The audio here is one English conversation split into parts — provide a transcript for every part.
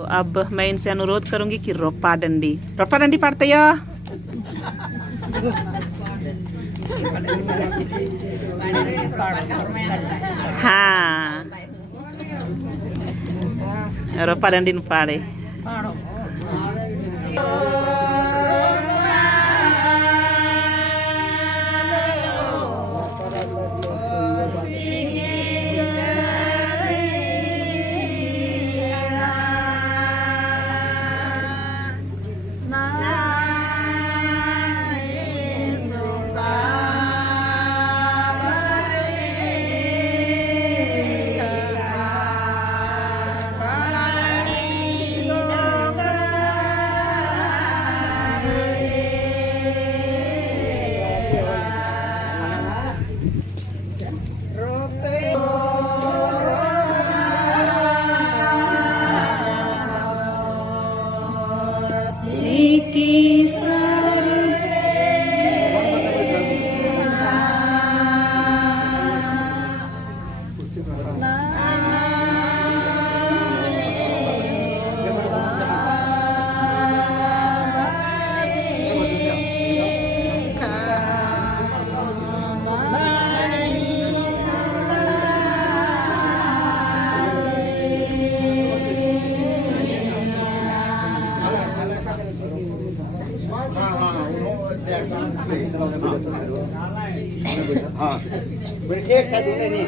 तो अब मैं इनसे अनुरोध करूंगी कि रोपा डंडी पाड़ते यो। हाँ रोपा डंडी नु पाड़े। हाँ एक साइड नहीं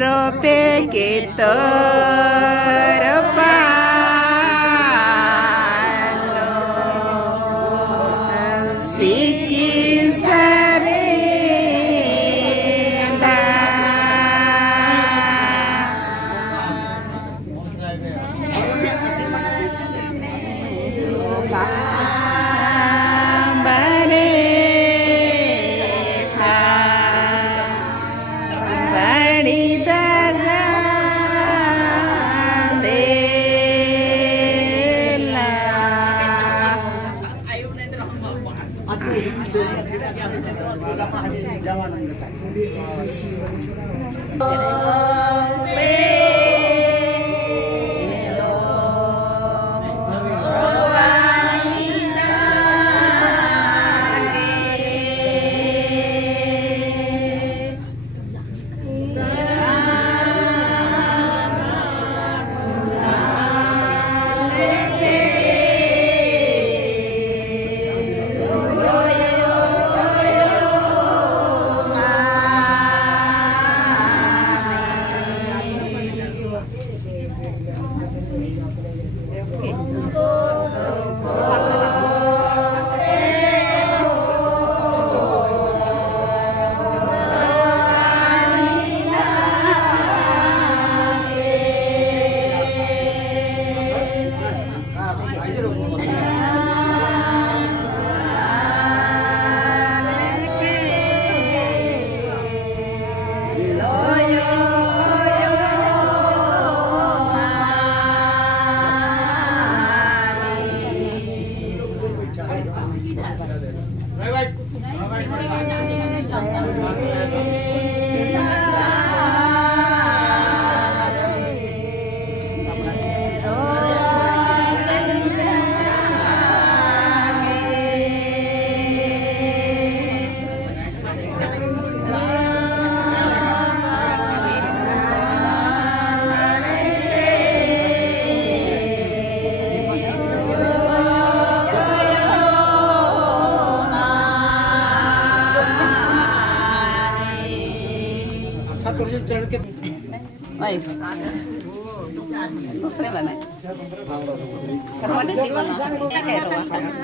रोपे के तो रोपालो सिकी सरे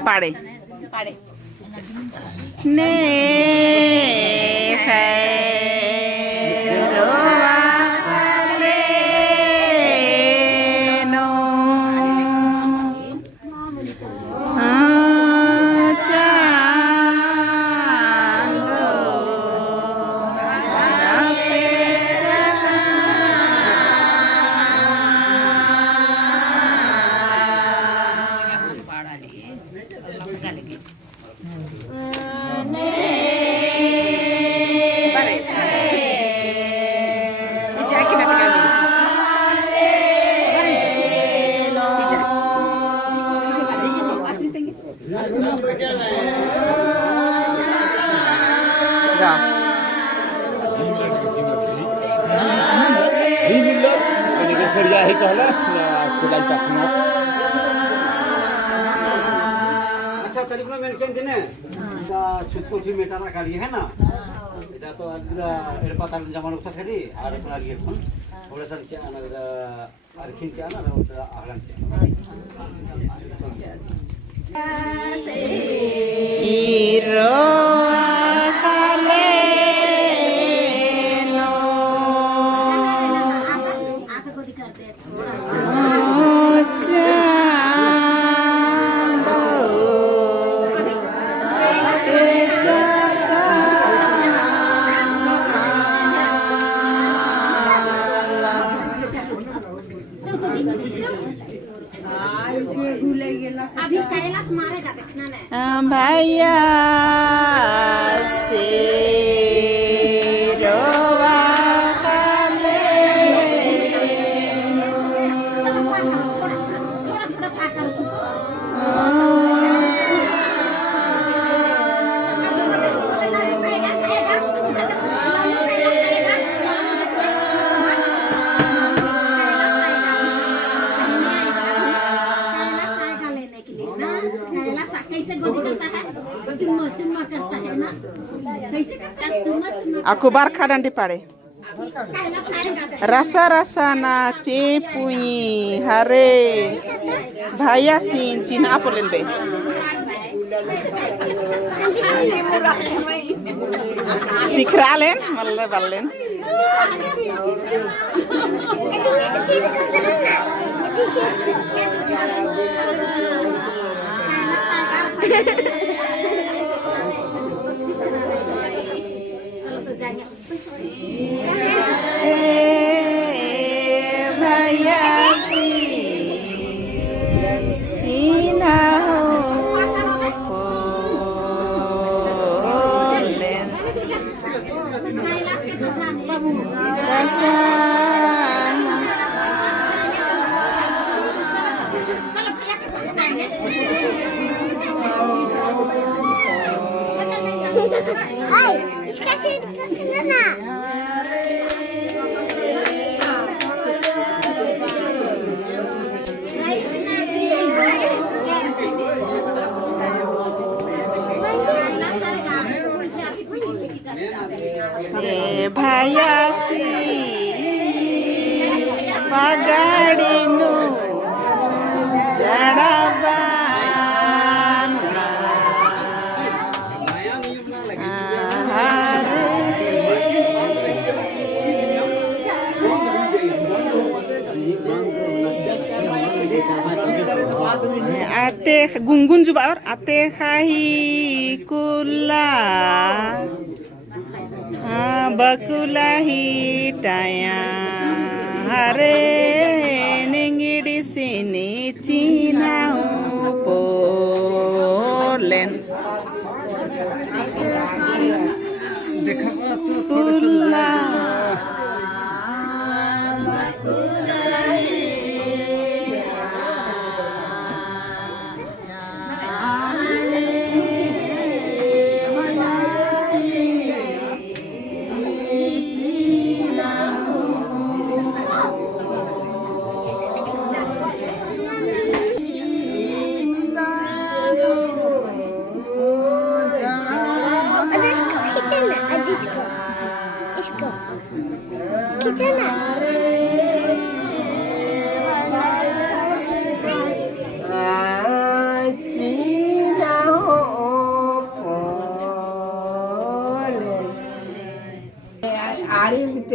पाड़े ने सरिया है कहला कुदाल चाकना अच्छा तरीक में मैंने कहते ने छुटकोठी मेटाना गाड़ी है ना इधर तो इधर पता नहीं जमाना उठा सके और अपना ये फोन थोड़ा सा नीचे आना इधर आरखिन से आना और आगलान से हीरो अभी कैलाश मारेगा देखना ना भैया से रोवा Aku barkadan di pare. Rasa-rasa na cepui hare bahaya sin Cina apa lenbe. Sikralen malah balen. Bhayasi pagadinu jadabana ate gungun juga or ate khahi kula bakulahi taya hare ningidi sini Cina polen kula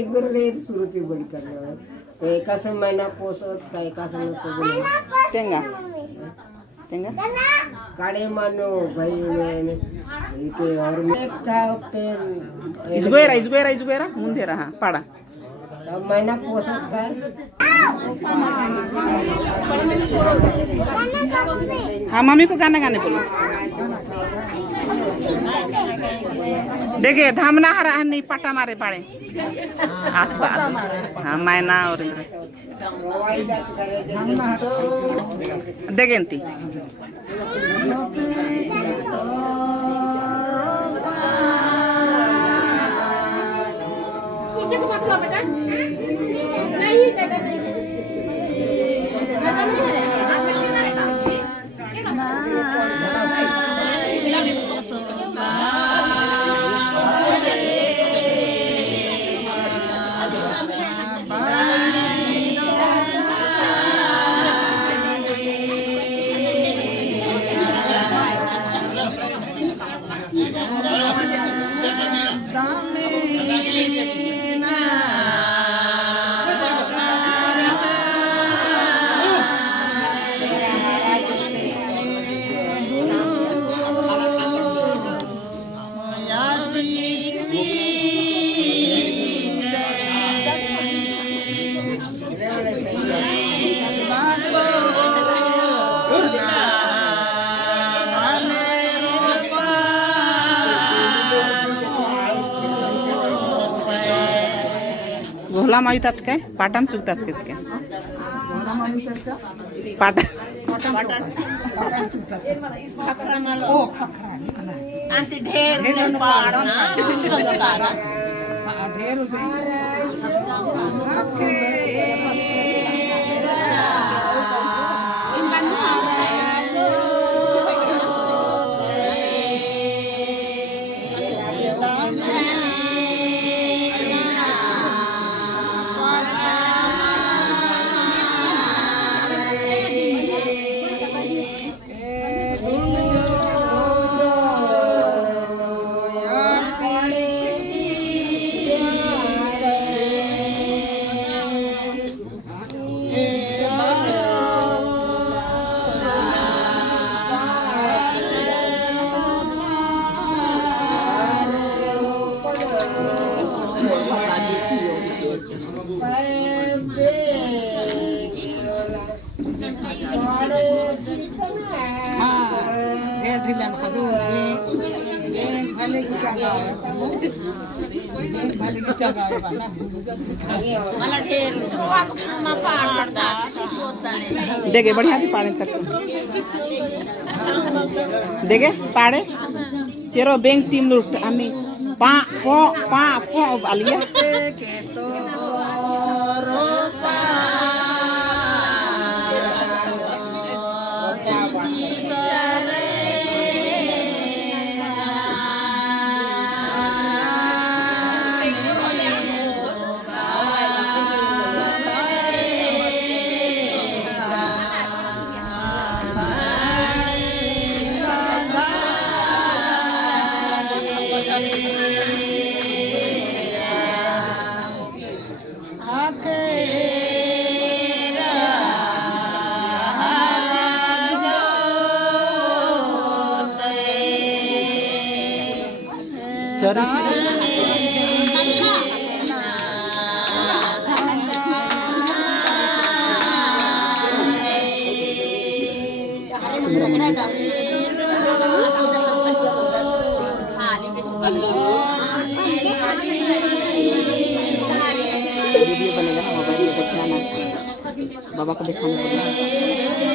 ते गुरले सुरती बड़ी करना तो एका से महीना पोसत का एका से न तो टेंगा टेंगा काड़े मानो भाई मैंने इके और मैं का पे इजगोरा मुंदे रहा पाड़ा अब महीना पोसत का हाँ मम्मी को गाना गाने बोलो देखे धामना हरा नहीं पटा मारे पाड़े आस पास हाँ मैना और देखेंती गोहला मावी ताच काय पाटाम चुकताच केस काय पाटा अंति ढेर पाड़ ना ढेर देखे बढ़िया थी पानी तक देखे पाड़े चेरो बैंक टीम लुट आनी पा पो आलिया बाबा को दिखाने को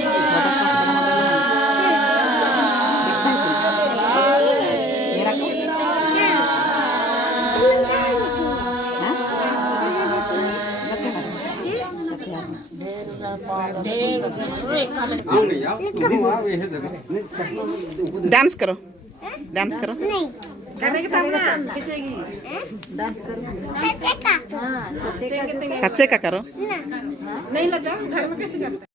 डांस करो डांस करो सच्चे का करो नहीं लगा घर में कैसे करते